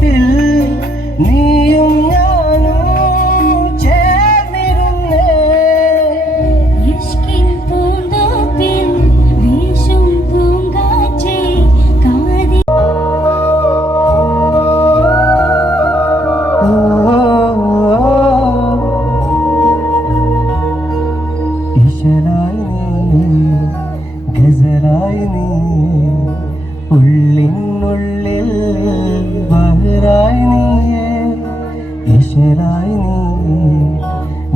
കൂട്ടിൽ നീയും ഞാനും ചേർന്നിരുന്നേ ഇഷ്കിൻ പൂന്തോപ്പിൽ വീശും പൂങ്കാറ്റേ കാതി ഇശലായി നീ ഗസലായി നീ ഉള്ളിനുള്ളിൽ ബഹറായി നീയേ ഇശലായി നീ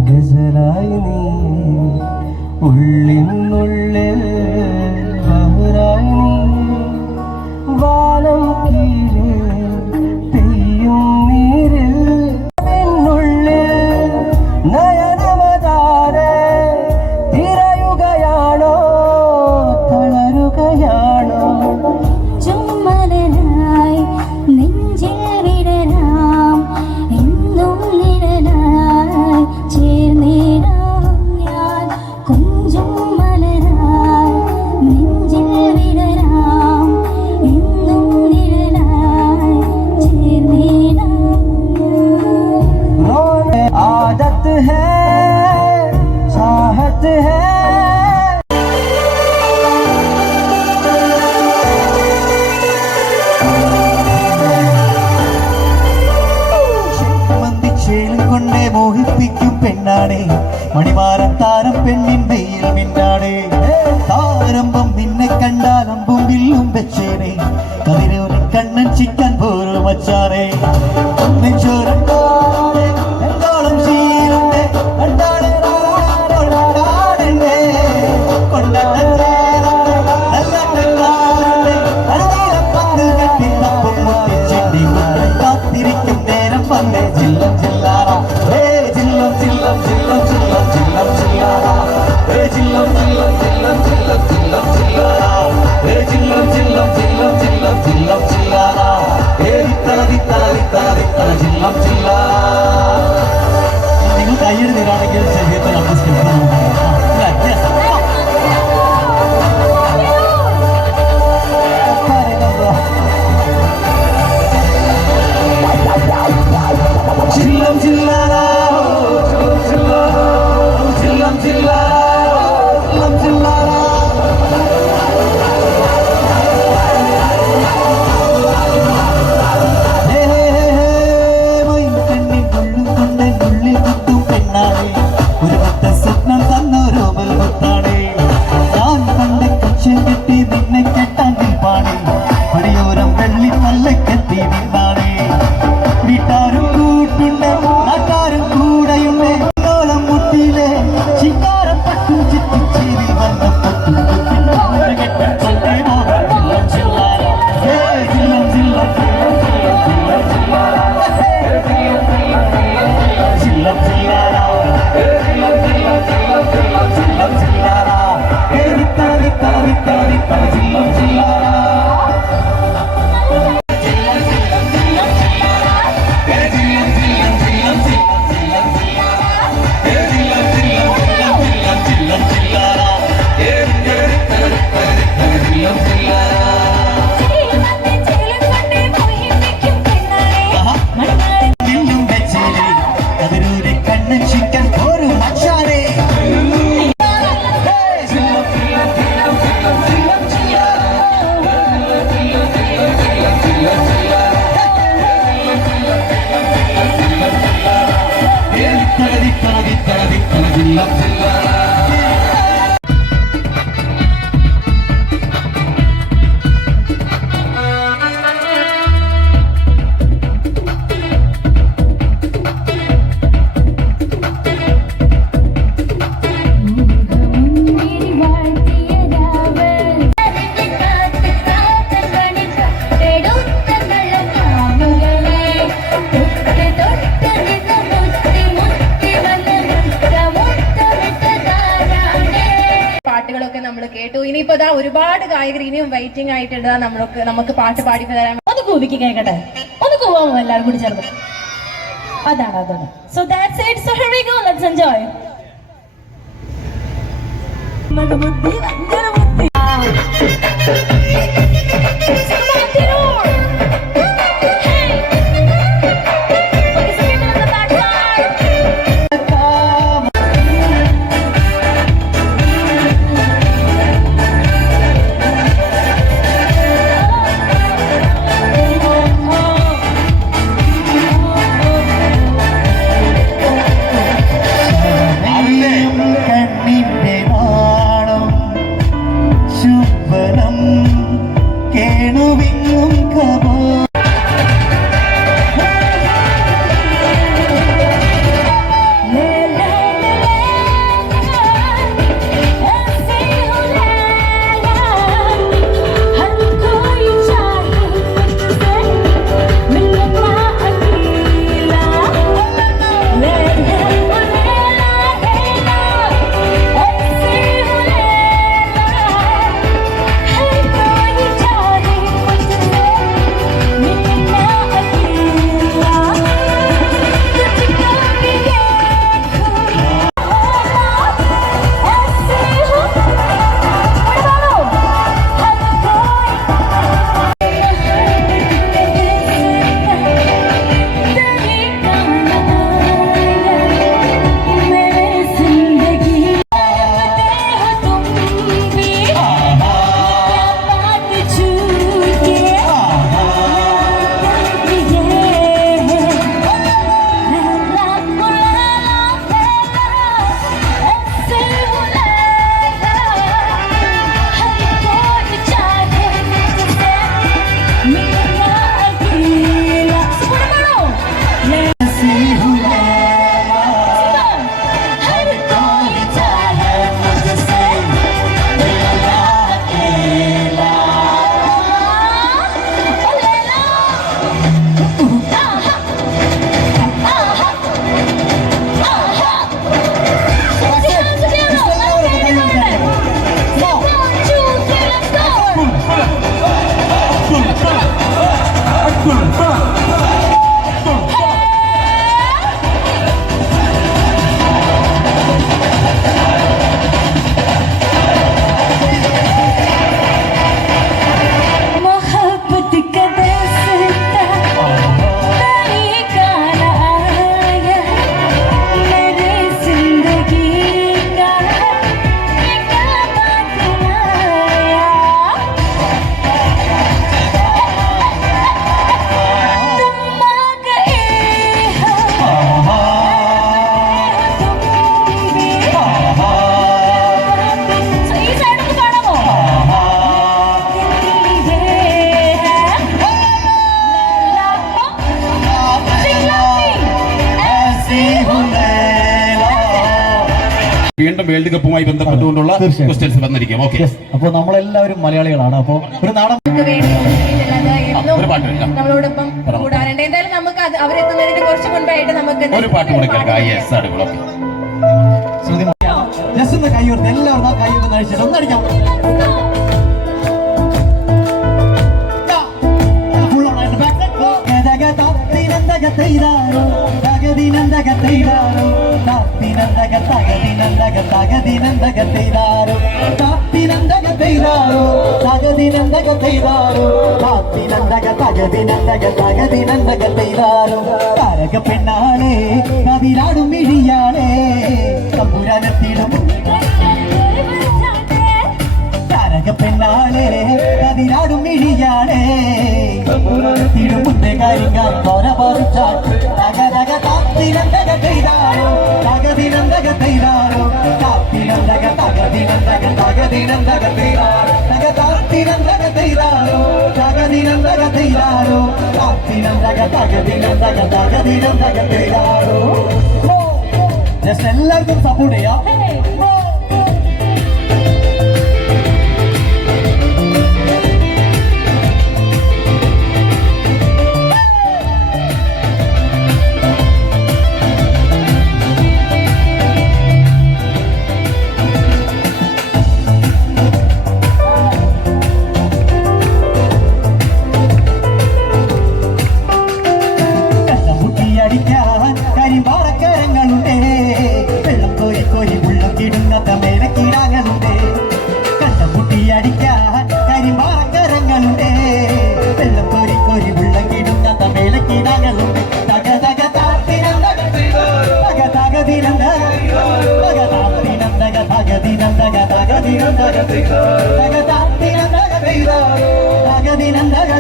ഗസലായി നീ ഉള്ളിനുള്ളിൽ ബഹറായി നീ വാനം കീഴിൽ പെയ്യും നീരിൽ നിന്നുള്ളിൽ നയനമതാരെ തിരയുകയാണോ തളരുകയാണോ ചുമ്മലനായി നെഞ്ചിൽ വിടരാം എന്നും നിഴലായി ചേർന്നിടാം ഞാൻ കുഞ്ചും മലരായി നെഞ്ചിൽ വിടരാം എന്നും നിഴലായി ചേർന്നിടാം रोने आदत है चाहत है കൊണ്ടേ മോഹിപ്പിക്കും പെണ്ണാണേ മണിമാരം താരം പെണ്ണിൻ വെയിൽ മിന്നാണേ താരമ്പം നിന്നെ കണ്ടാൽ അമ്പും വില്ലും വെച്ചേനെ കതിരൂരി കണ്ണൻ ചിക്കൻ പോരു മച്ചാറേ നെഞ്ചോരം എന്തോളം ശീലന്റെ കണ്ടാളെ കാത്തിരിക്കും നേരം വന്നേ ജില്ലം ജില്ലാറ ജില്ലം ജില്ലം ജില്ലം ജില്ലം ജില്ലം ജില്ലാറ ജില്ലം ജില്ലം ജില്ലം ജില്ലം ജില്ലം ജില്ലാറ ജില്ലം ജില്ലം ജില്ലം ജില്ലം ജില്ലം ജില്ലാറ ജില്ലം ജില്ലാറ നിങ്ങൾ കയ്യെഴുതി തരാണെങ്കിൽ ശരീരത്തിൽ ജില്ലം ജില്ലാറ ജില്ലം ജില്ലാറ ജില്ലം ജില്ലാറ ഒരു പത്ത സ്വപ്നം തന്നോരോ മുത്താണേ ഞാൻ കണ്ട കക്ഷം കെട്ടി നിന്നെ കെട്ടാൻ പാണേ പടിയോരം വെള്ളി പല്ലക്കെത്തി നിന്നാണേ വീട്ടാരും കൂട്ടുണ്ട് നാട്ടാരും കൂടെയുണ്ട് ഓളം മുട്ടിയിലെ ചിങ്കാരം പട്ടും ചിറ്റിച്ചേരി വന്ന പട്ടും നമ്മൾ കേട്ടു. ഇനിയിപ്പോ ഇതാ ഒരുപാട് ഗായകർ ഇനിയും വെയിറ്റിംഗ് ആയിട്ടുണ്ട് നമുക്ക് പാട്ട് പാടി തരാൻ. ഒന്ന് കൂവിക്ക് കേൾക്കട്ടെ, ഒന്ന് കൂവാമോ എല്ലാവരും കൂടി ചേർന്ന്? അതാണ്. So that's it. So here we go. Let's enjoy. Hey. വേണുവിങ്ങും കബോ വീണ്ടും വേൾഡ് കപ്പുമായി ബന്ധപ്പെട്ടുകൊണ്ടുള്ള ക്വസ്റ്റ്യൻസ് വന്നിരിക്കും. ഓക്കെ, അപ്പോൾ നമ്മളെല്ലാവരും മലയാളികളാണ്. അപ്പോൾ ഒരു നാടൻ ഒരു പാട്ട് കേൾക്കാം. നമ്മളോടൊപ്പം കൂടാറുണ്ട്. എന്തായാലും നമുക്ക് അവരെത്തുന്നതിന് കുറച്ച് മുൻപായിട്ട് നമുക്ക് ഒരു പാട്ട് കൂടെ കേൾക്കാം. യെസ്, അടിപൊളി. ഓക്കെ, ശ്രുതി ജസ്റ്റ് ഒന്ന് കൈയുയർത്തി, എല്ലാവരും ആ കൈയൊന്ന് അഴിച്ചിട്ട് ഒന്നടിക്കാം. പെണ്ണാളെ കവിരാടും മിഴിയാളെ തമ്പുരാനെത്തിടും പെണ്ണാളെ കതിരാടും മിഴിയാളെ തിരുമുന്റെ കാര്യങ്ങൾ തോര പറിച്ചാട്ട് തകതക താത്തിനന്തക ചെയ്താരോ തകതിനന്തക ചെയ്താരോ താത്തിനന്തക തകതിനന്തക തകതിനന്തക ചെയ്താരോ തക താത്തിനന്തക ചെയ്താരോ തകതിനന്തക ചെയ്താരോ താത്തിനന്തക തകതിനന്തക തകതിനന്തക ചെയ്താരോ. ജസ്റ്റ് എല്ലാവർക്കും സപ്പോർട്ട് ചെയ്യാം. കരിമ്പാറക്കരങ്ങളുണ്ടേ വെള്ളം കോരി കോരി ഉള്ളം കിടുങ്ങാത്ത മേലക്കിടാങ്ങളുണ്ടേ കണ്ടമുട്ടി അടിക്കാൻ കരിമ്പാറക്കരങ്ങളുണ്ടേ വെള്ളം കോരി കോരി ഉള്ളം കിടുങ്ങാത്ത മേലക്കിടാങ്ങളുണ്ട് തക തക താത്തിനന്തക തക തകതിനന്തക തക താത്തിനന്തക തകതിനന്തക തകതിനന്തക തക താത്തിനന്തക തകതിനന്തക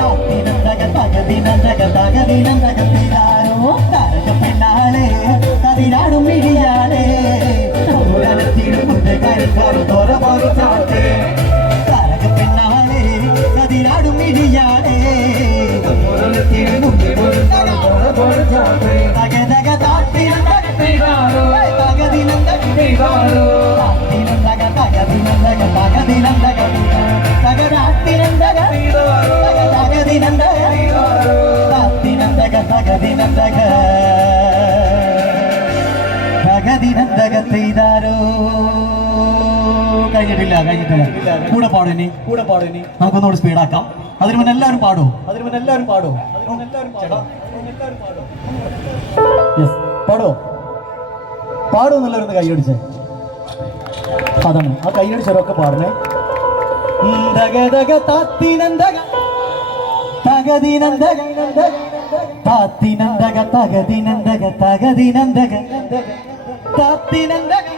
താത്തിനന്തക തകതിനന്തക തകതിനന്തക പെണ്ണാളെ കതിരാടും മിഴിയാളെ തമ്പുരാനെത്തിടും മുന്റെ കാര്യക്കാർ തോര പറിച്ചാട്ടെ പെണ്ണാളെ തകദിനന്തക തകദിനന്തകത്തെയ്താരോ. കഴിഞ്ഞിട്ടില്ല. കൂടെ പാടുനി. നമുക്കൊന്നുകൂടി സ്പീഡാക്കാം. അതിന് മുന്നേ എല്ലാവരും പാടൂ. പാടൂ എന്നുള്ളവരൊന്ന് കൈയടിച്ചേ. അതാണ് ആ കൈയടിച്ചവരൊക്കെ പാടണേ. താത്തിനന്തക തകദിനന്തക താത്തിനന്തക തകദിനന്തക തകദിനന്തക താത്തിനന്തക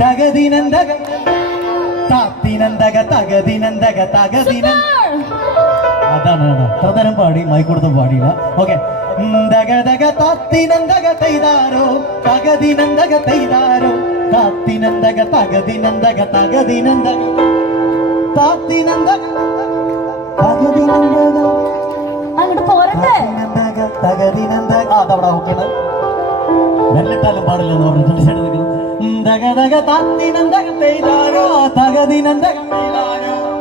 തകദിനന്തക താത്തിനന്തക തകദിനന്തക തകദിന. അതാണ് അത്രതരം പാടി മൈക്കൊടുത്ത് പാടിയില്ല. ഓക്കെ. ദഗദഗ താത്തിനന്തക തെയ്താരോ തകദിനന്തക തെയ്താരോ താത്തിനന്തക തകദിനന്തക തകദിനന്തക താത്തിനന്തക തകദിനന്തക അങ്ങോട്ട് പോരട്ടെ. തകദിനന്തക. അതവിടെ ഓക്കെയാണ്. വെല്ലിട്ടാലും പാടില്ലെന്ന് പറഞ്ഞിട്ടുണ്ട്. ദഗദഗ താത്തിനന്തക തെയ്താരോ തകദിനന്തക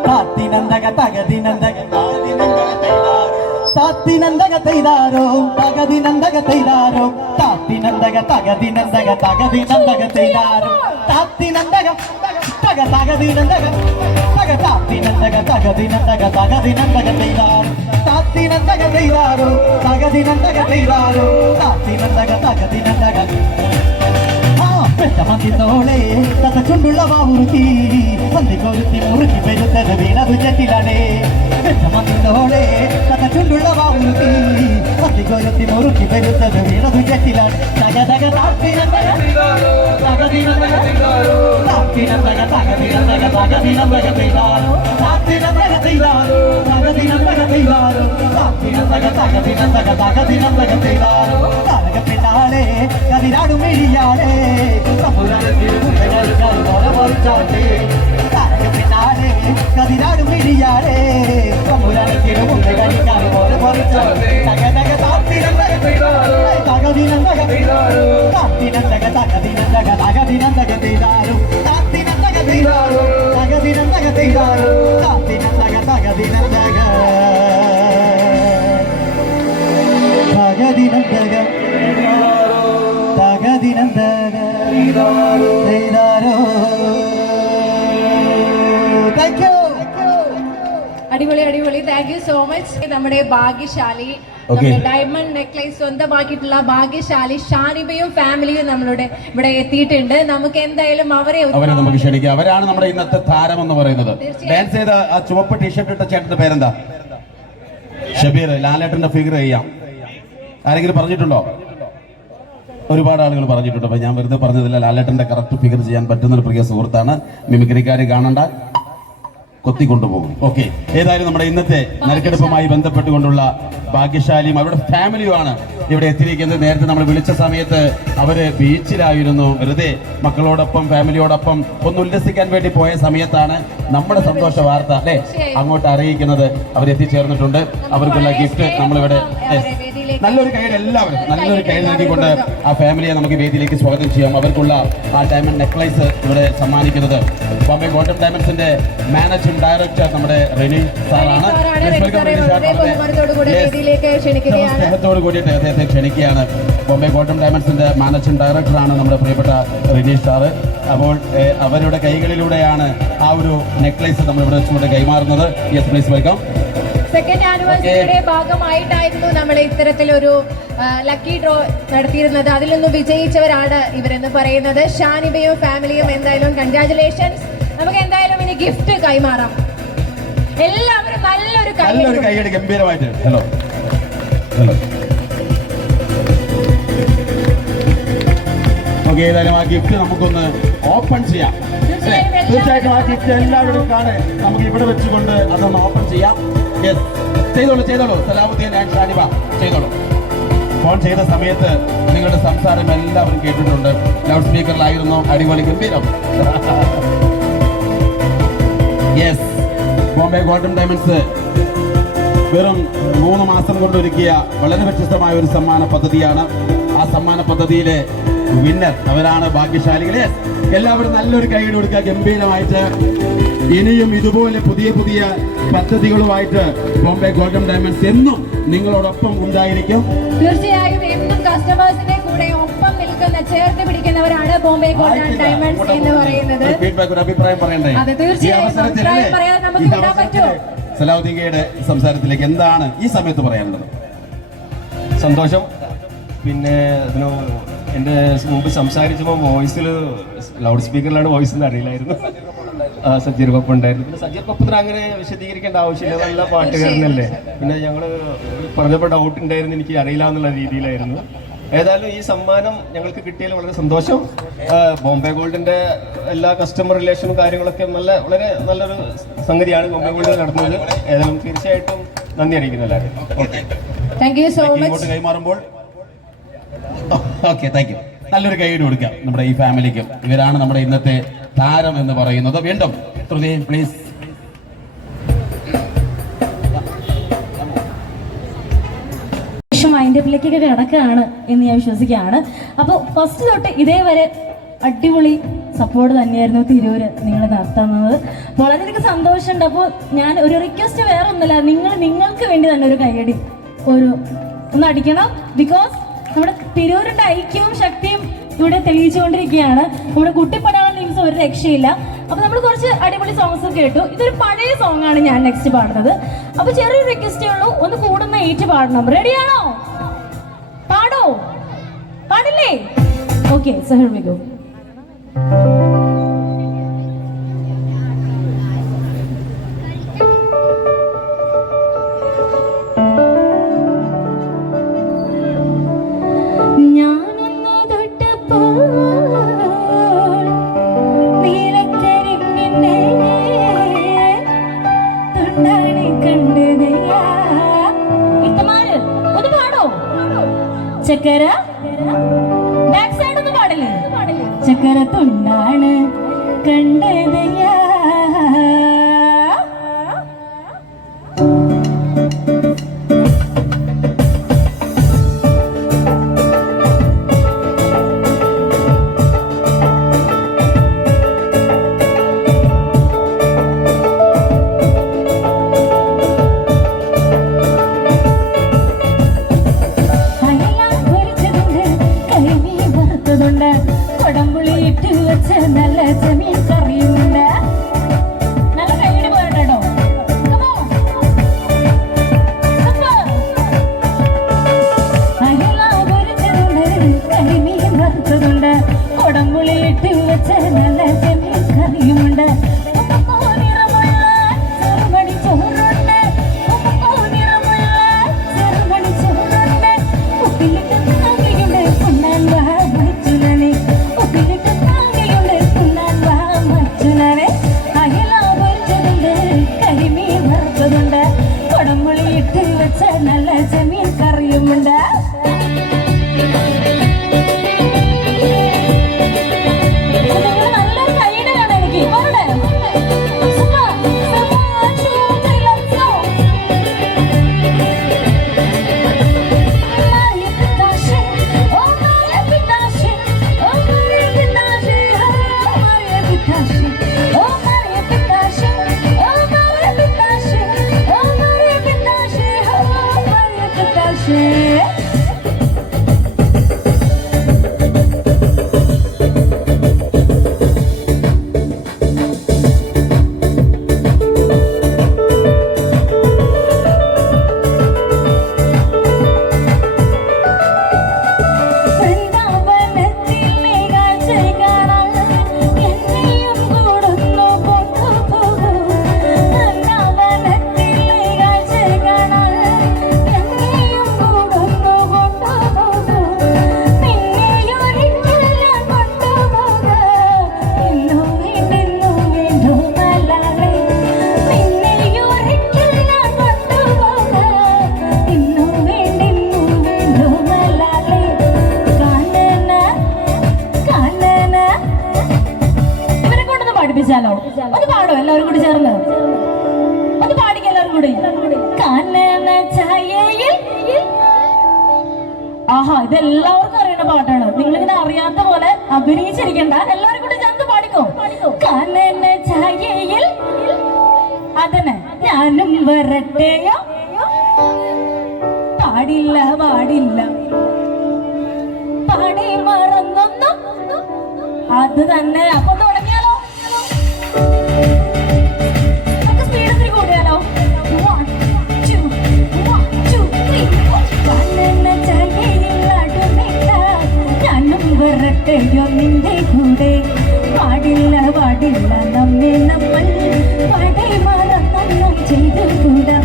താത്തിനന്തക തകദിനന്തക താത്തിനന്തക തെയ്താരോ തകദിനന്തക തെയ്താരോ താത്തിനന്തക തകദിനന്തക തകദിനന്തക തെയ്താരോ താത്തിനന്തക തക തകദിനന്തക തക താത്തിനന്തക തകദിനന്തക തകദിനന്തക തെയ്താരോ താത്തിനന്തക തെയ്താരോ തകദിനന്തക തെയ്താരോ താത്തിനന്തക തകദിനന്തക. പെട്ടമതിന്നോളെ തത്ത ചുണ്ടുള്ള വാവുറുക്കി പന്തിക്കൊരുത്തി മുറുക്കി പെരുത്തത് വീണതു ചെറ്റിലാണേ. പെട്ടമതിന്നോളെ തത്ത ചുണ്ടുള്ള വാവുറുക്കി പന്തിക്കൊരുത്തി മുറുക്കി പെരുത്തത് വീണതു ചെറ്റിലാണ്. തകതക താത്തിനന്തക തകദിനന്തക താത്തിനന്തക തകദിനന്തക തകദിനന്തക തെയ്താരോ താത്തിനന്തക തെയ്താരോ തകദിനന്തക തെയ്താരോ താത്തിനന്തക തകദിനന്തക തകദിനന്തക തെയ്താരോ. താരക പിന്നാലെ കതിരാടും മെഴിയാളെ പിന്നാലെ കതിരാടും മിഴിയാളേ തമ്പുരാനത്തിനു മുമ്പേ കളിക്കാൻ പോലെ തകതക താത്തിനന്തക തകദിനന്തക താത്തിനന്തക തകദിനന്തക തകദിനന്തക തെയ്താരോ താത്തിനന്തക തെയ്താരോ തകദിനന്തക തെയ്താരോ താത്തിനന്തക തകദിനന്തക തകദിനന്തക തകദിനന്തക തെയ്താരോ. Thank you. അടിപൊളി. Thank you so much. നമ്മുടെ ഭാഗ്യശാലി ഡയമണ്ട് നെക്ലേസ് സ്വന്തമാക്കിയിട്ടുള്ള ഭാഗ്യശാലി ഷാനിബയും ഫാമിലിയും നമ്മളുടെ ഇവിടെ എത്തിയിട്ടുണ്ട്. നമുക്ക് എന്തായാലും അവരെ നമുക്ക് ക്ഷണിക്കാം. അവരാണ് നമ്മുടെ ഇന്നത്തെ താരം എന്ന് പറയുന്നത്. ഡാൻസ് ചെയ്ത ആ ചുവപ്പ് ടീഷർട്ട് ഇട്ട ചേട്ടന്റെ പേരെന്താ? ഷബീർ. ലാലേട്ടന്റെ ഫിഗർ ചെയ്യാം. ആരെങ്കിലും പറഞ്ഞിട്ടുണ്ടോ? ഒരുപാട് ആളുകൾ പറഞ്ഞിട്ടുണ്ട്. അപ്പൊ ഞാൻ വെറുതെ പറഞ്ഞതില്ല. ലാലേട്ടന്റെ കറക്റ്റ് ഫിഗർ ചെയ്യാൻ പറ്റുന്ന ഒരു പ്രിയ സുഹൃത്താണ്. മിമിക്രിക്കാർ കാണണ്ട, കൊത്തിക്കൊണ്ടുപോകും. ഓക്കെ. ഏതായാലും നമ്മുടെ ഇന്നത്തെ നറുക്കെടുപ്പുമായി ബന്ധപ്പെട്ടുകൊണ്ടുള്ള ഭാഗ്യശാലിയും അവരുടെ ഫാമിലിയുമാണ് ഇവിടെ എത്തിയിരിക്കുന്നത്. നേരത്തെ നമ്മൾ വിളിച്ച സമയത്ത് അവര് ബീച്ചിലായിരുന്നു. വെറുതെ മക്കളോടൊപ്പം ഫാമിലിയോടൊപ്പം ഒന്ന് ഉല്ലസിക്കാൻ വേണ്ടി പോയ സമയത്താണ് നമ്മുടെ സന്തോഷ വാർത്ത അല്ലെ അങ്ങോട്ട് അറിയിക്കുന്നത്. അവരെത്തിച്ചേർന്നിട്ടുണ്ട്. അവർക്കുള്ള ഗിഫ്റ്റ് നമ്മളിവിടെ നല്ലൊരു കൈ എല്ലാവരും നല്ലൊരു കൈ നൽകിക്കൊണ്ട് ആ ഫാമിലിയെ നമുക്ക് വേദിയിലേക്ക് സ്വാഗതം ചെയ്യാം. അവർക്കുള്ള ആ ഡയമണ്ട് നെക്ലേസ് ഇവിടെ സമ്മാനിക്കുന്നത് ബോംബെ ഗോൾഡൻ ഡയമണ്ട്സിന്റെ മാനേജിംഗ് ഡയറക്ടർ നമ്മുടെ റെനി സാറാണ്. സ്നേഹത്തോട് കൂടിയിട്ട് അദ്ദേഹത്തെ ക്ഷണിക്കുകയാണ്. ബോംബെ ഗോൾഡൻ ഡയമണ്ട്സിന്റെ മാനേജിംഗ് ഡയറക്ടറാണ് നമ്മുടെ പ്രിയപ്പെട്ട റെനീഷ് സാറ്. അപ്പോൾ അവരുടെ കൈകളിലൂടെയാണ് ആ ഒരു നെക്ലേസ് നമ്മൾ ഇവിടെ വെച്ചുകൊണ്ട് കൈമാറുന്നത്. Yes please welcome. സെക്കൻഡ് ആനിവേഴ്സറിയുടെ ഭാഗമായിട്ടായിരുന്നു നമ്മൾ ഇത്തരത്തിലൊരു ലക്കി ഡ്രോ നടത്തിയിരുന്നത്. അതിൽ നിന്ന് വിജയിച്ചവരാണ് ഇവരെന്ന് പറയുന്നത്. ഷാനിബയും ഫാമിലിയും എന്തായാലും കൺഗ്രാറ്റുലേഷൻസ്. നമുക്ക് എന്തായാലും ഇനി ഗിഫ്റ്റ് കൈമാറാം. എല്ലാവരും നല്ലൊരു കൈയ്യടി ഗംഭീരമായിട്ട്. Hello okay. ഏതായാലും ആ ഗിഫ്റ്റ് നമുക്കൊന്ന് ഓപ്പൺ ചെയ്യാം. തീർച്ചയായിട്ടും ആ ഗിഫ്റ്റ് എല്ലാവരും കാണാൻ നമുക്ക് ഇവിടെ വെച്ചുകൊണ്ട് അതൊന്ന് ഓപ്പൺ ചെയ്യാം. യെസ്, ചെയ്തോളൂ. സലാമുദ്ദീൻ ആൻഡ് ഷാനിബ ചെയ്തോളൂ. ഫോൺ ചെയ്ത സമയത്ത് നിങ്ങളുടെ സംസാരം എല്ലാവരും കേട്ടിട്ടുണ്ട്. ലൗഡ് സ്പീക്കറിലായിരുന്നു. അടിപൊളി ഗംഭീരം. യെസ്, ബോംബെ ഗോൾഡൻ ഡയമണ്ട്സ് വെറും 3 മാസം കൊണ്ടൊരുക്കിയ വളരെ വ്യത്യസ്തമായ ഒരു സമ്മാന പദ്ധതിയാണ്. ആ സമ്മാന പദ്ധതിയിലെ വിന്നർ അവരാണ് ഭാഗ്യശാലികളെ. എല്ലാവരും നല്ലൊരു കൈയ്യടി കൊടുക്കുക. ഗംഭീരമായിട്ട് ഇനിയും ഇതുപോലെ പുതിയ പുതിയ പദ്ധതികളുമായിട്ട് ബോംബെ ഗോൾഡൻ ഡയമണ്ട്സ് എന്നും നിങ്ങളോടൊപ്പം ഉണ്ടായിരിക്കും. തീർച്ചയായും എന്നും കസ്റ്റമേഴ്സിന്റെ കൂടെ ഒപ്പം നിൽക്കുന്ന, ചേർത്ത് പിടിക്കുന്നവരാണ് ബോംബെ ഗോൾഡൻ ഡയമണ്ട്സ് എന്ന് പറയുന്നത്. ഫീഡ്ബാക്ക്, ഒരു അഭിപ്രായം പറയണ്ടേ? അതെ, തീർച്ചയായും അഭിപ്രായം പറയാതെ നമുക്ക് വിടാൻ പറ്റുമോ? സലാഹുദ്ദീൻകയുടെ സംസാരത്തിലേക്ക് എന്താണ് ഈ സമയത്ത് പറയാനുള്ളത്? സന്തോഷം. പിന്നെ അതിന് എൻ്റെ മുമ്പ് സംസാരിച്ചപ്പോൾ വോയിസിൽ ലൗഡ് സ്പീക്കറിലാണ് വോയിസ് എന്ന് അറിയില്ലായിരുന്നു. സജീർ പപ്പ ഉണ്ടായിരുന്നു. പിന്നെ സജീർ പപ്പത്തിന് അങ്ങനെ വിശദീകരിക്കേണ്ട ആവശ്യമില്ല, നല്ല പാട്ടുകാരനല്ലേ. പിന്നെ ഞങ്ങൾ പറഞ്ഞപ്പോൾ ഡൗട്ട് ഉണ്ടായിരുന്നു, എനിക്ക് അറിയില്ല എന്നുള്ള രീതിയിലായിരുന്നു. ഏതായാലും ഈ സമ്മാനം ഞങ്ങൾക്ക് കിട്ടിയതിൽ വളരെ സന്തോഷം. ബോംബെ ഗോൾഡിന്റെ എല്ലാ കസ്റ്റമർ റിലേഷനും കാര്യങ്ങളൊക്കെ വളരെ നല്ലൊരു സംഗതിയാണ് ബോംബെ ഗോൾഡ് നടത്തുന്നത്. ഏതായാലും തീർച്ചയായിട്ടും നന്ദി അറിയിക്കുന്നു എല്ലാവരും. Okay, thank you so much. ഇങ്ങോട്ട് കൈമാറുമ്പോൾ ഓക്കെ, താങ്ക് യു. നല്ലൊരു കൈയ്യടി കൊടുക്കാം നമ്മുടെ ഈ ഫാമിലിക്കും. ഇവരാണ് നമ്മുടെ ഇന്നത്തെ താരം എന്ന് പറയുന്നത്. വീണ്ടും പ്ലീസ്. മൈൻഡപ്പിലേക്കൊക്കെ കിടക്കുകയാണ് എന്ന് ഞാൻ വിശ്വസിക്കുകയാണ്. അപ്പോൾ ഫസ്റ്റ് തൊട്ട് ഇതേവരെ അടിപൊളി സപ്പോർട്ട് തന്നെയായിരുന്നു തിരൂര് നിങ്ങൾ നടത്തുന്നത്. വളരെയധികം സന്തോഷമുണ്ട്. അപ്പോൾ ഞാൻ ഒരു റിക്വസ്റ്റ് വേറെ ഒന്നുമില്ല, നിങ്ങൾക്ക് വേണ്ടി തന്നെ ഒരു കൈയടി ഒന്ന് അടിക്കണം. ബിക്കോസ് നമ്മുടെ തിരൂരിന്റെ ഐക്യവും ശക്തിയും ഇവിടെ തെളിയിച്ചുകൊണ്ടിരിക്കുകയാണ്. നമ്മുടെ കുട്ടിപ്പടാളം ടീംസ് ഒരു രക്ഷയില്ല. അപ്പൊ നമ്മൾ കുറച്ച് അടിപൊളി സോങ്സ് കേട്ടു. ഇതൊരു പഴയ സോങ് ആണ് ഞാൻ നെക്സ്റ്റ് പാടുന്നത്. അപ്പൊ ചെറിയൊരു റിക്വസ്റ്റേ ഉള്ളൂ, ഒന്ന് കൂടുന്ന 8 പാടണം. റെഡിയാണോ? പാടോ? പാടില്ലേ? Okay, so here we go. ചക്കര ബാക്ക് സൈഡ് ഒന്നും പാടില്ലേ? ചക്കര തുണ്ടാണ് കണ്ടതയ്യാ. കൊടംപുളി ഇട്ട് വെച്ച നല്ല ചെമീൻ കറിയുമുണ്ട്. നല്ല കൈയ്യടി പോരട്ടോ. അയല പൊരിച്ചതുണ്ട്, കരിമീൻ വറുത്തതുണ്ട്, കൊടംപുളി ഇട്ട് വെച്ച നല്ല ചെമീൻ കറിയുമുണ്ട്. ചെറുമണി ചോറുണ്ട്, ചെറുമണി ചോറുണ്ട്, ഉപ്പിലിട്ട് താങ്ങിയുണ്ട് കൊണ്ടാൻ വാ മച്ചുനനെ, ഉപ്പിലിട്ട് താങ്ങിയുണ്ട് കൊണ്ടാൻ വാ മച്ചുനനെ. അയല പൊരിച്ചതുണ്ട്, കരിമീൻ വറുത്തതുണ്ട്, കൊടംപുളി ഇട്ട് വെച്ച നല്ല ചെമീൻ കറിയുമുണ്ട്. നല്ലൊരു കൈയ്യടിയാണ് എനിക്ക്. പോരട്ടെ? കൂടി കനന ഛായയിൽ. ആഹാ, ഇതെല്ലാവർക്കും അറിയുന്ന പാട്ടാണ്. നിങ്ങളിങ്ങനെ അറിയാത്ത പോലെ അഭിനയിച്ചിരിക്കണ്ട, എല്ലാവരും കൂടി ചേർന്ന് പാടിക്കോ. കനന ഛായയിൽ അതന്നെ ഞാനും വരട്ടെയോ. പാടില്ല പാടില്ല പാടി മറന്നൊന്നും അത് തന്നെ. അപ്പൊ തുടങ്ങിയാലോ, നമുക്ക് സ്പീഡത്തിൽ കൂടിയാലോ. 1 2 1 2 3 കണ്ണന ചായയിൽ അടുമിട്ട ഞാനും വരട്ടെയോ നിന്റെ കൂടെ. പാടില്ല പാടില്ല നമ്മെ നമ്മൾ പാടി മറന്നൊന്നും ചെയ്തു കൂടാ.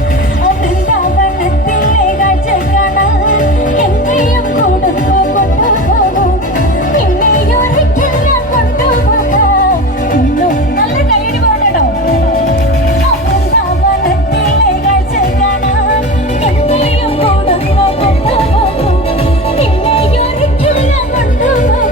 വൃന്ദാവനത്തിലെ കാഴ്ച കാണാൻ എന്നെയും കൂടുന്നു കൊണ്ടുപോകും. പിന്നെയൊരിക്കൽ ഞാൻ കൊണ്ടുപോകാം. ഇന്നും നല്ല കൈയടി പോകട്ടോ. വൃന്ദാവനത്തിലെ കാഴ്ച കാണാൻ എന്നെയും കൂടുന്നു കൊണ്ടുപോകും. പിന്നെയൊരിക്കൽ ഞാൻ കൊണ്ടുപോകാം.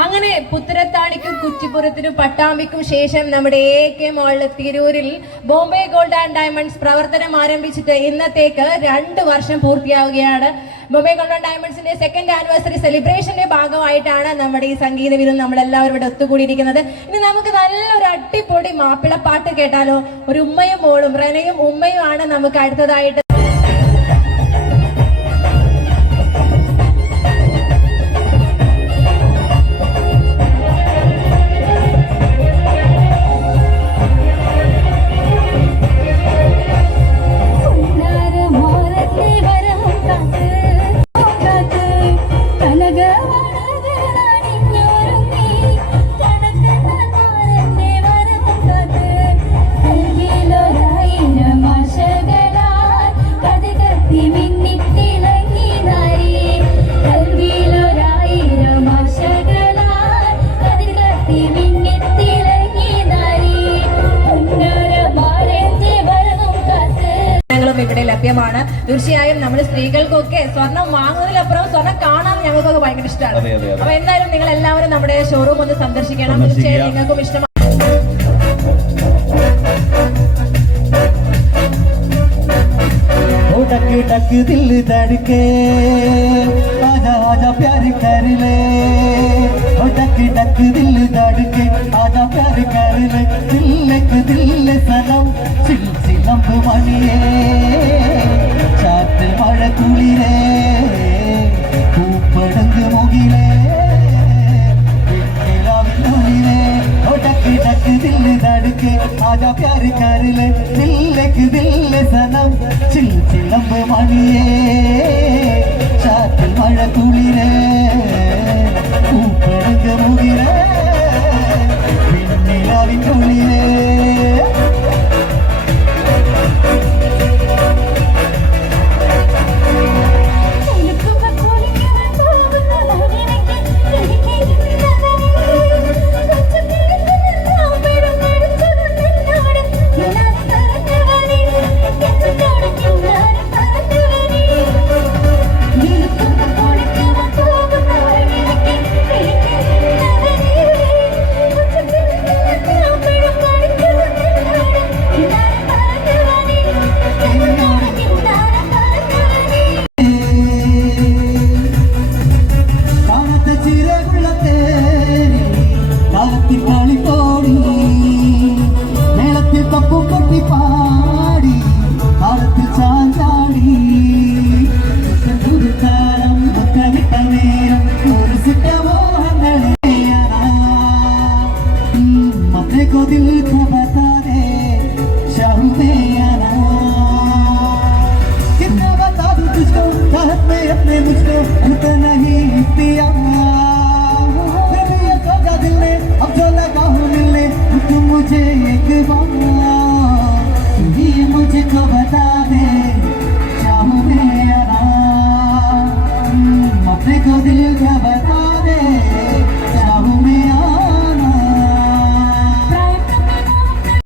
അങ്ങനെ പുത്തനത്താണിക്കും കുറ്റിപ്പുറത്തിനും പട്ടാമ്പിക്കും ശേഷം നമ്മുടെ AK മാളിൽ തിരൂരിൽ ബോംബെ ഗോൾഡ് ആൻഡ് ഡയമണ്ട്സ് പ്രവർത്തനം ആരംഭിച്ചിട്ട് ഇന്നത്തേക്ക് 2 വർഷം പൂർത്തിയാവുകയാണ്. ബോംബെ ഗോൾഡ് ആൻഡ് ഡയമണ്ട്സിന്റെ 2nd ആനിവേഴ്സറി സെലിബ്രേഷന്റെ ഭാഗമായിട്ടാണ് നമ്മുടെ ഈ സംഗീത വിരുന്ന് നമ്മളെല്ലാവരും ഇവിടെ ഒത്തുകൂടിയിരിക്കുന്നത്. ഇനി നമുക്ക് നല്ലൊരു അടിപൊളി മാപ്പിളപ്പാട്ട് കേട്ടാലോ. ഒരു ഉമ്മയും മോളും, റെനയും ഉമ്മയും ആണ് നമുക്ക് അടുത്തതായിട്ട്. ഇവിടെ ലഭ്യമാണ്. തീർച്ചയായും നമ്മൾ സ്ത്രീകൾക്കൊക്കെ സ്വർണം വാങ്ങുന്നതിലപ്പുറം സ്വർണം കാണാൻ ഞങ്ങൾക്കൊക്കെ ഭയങ്കര ഇഷ്ടമാണ്. അപ്പൊ എന്തായാലും നിങ്ങൾ എല്ലാവരും നമ്മുടെ ഷോറൂം ഒന്ന് സന്ദർശിക്കണം. തീർച്ചയായും നിങ്ങൾക്കും ഇഷ്ടമാണ്. टक टक दिल धड़के आजा आजा प्यार कर ले. ओ टक टक दिल धड़के आजा प्यार कर ले. दिल सनम चिल चिलंब मणिये चातल मഴ കുളിരേ പൂപ്പടങ്ങ് മുകിലേ നിലാവിനുള്ളിലേ. ओ टक टक दिल धड़के आजा प्यार कर ले. दिल सनम चिल चिलंब मणिये चातल मഴ കുളിരേ പൂപ്പടങ്ങ് മുകിലേ നിലാവിനുള്ളിലേ. को दिल को बता दे शाहू में आना. कितना बता दूं तुझको चाहत में अपने मुझको अंत नहीं पिया.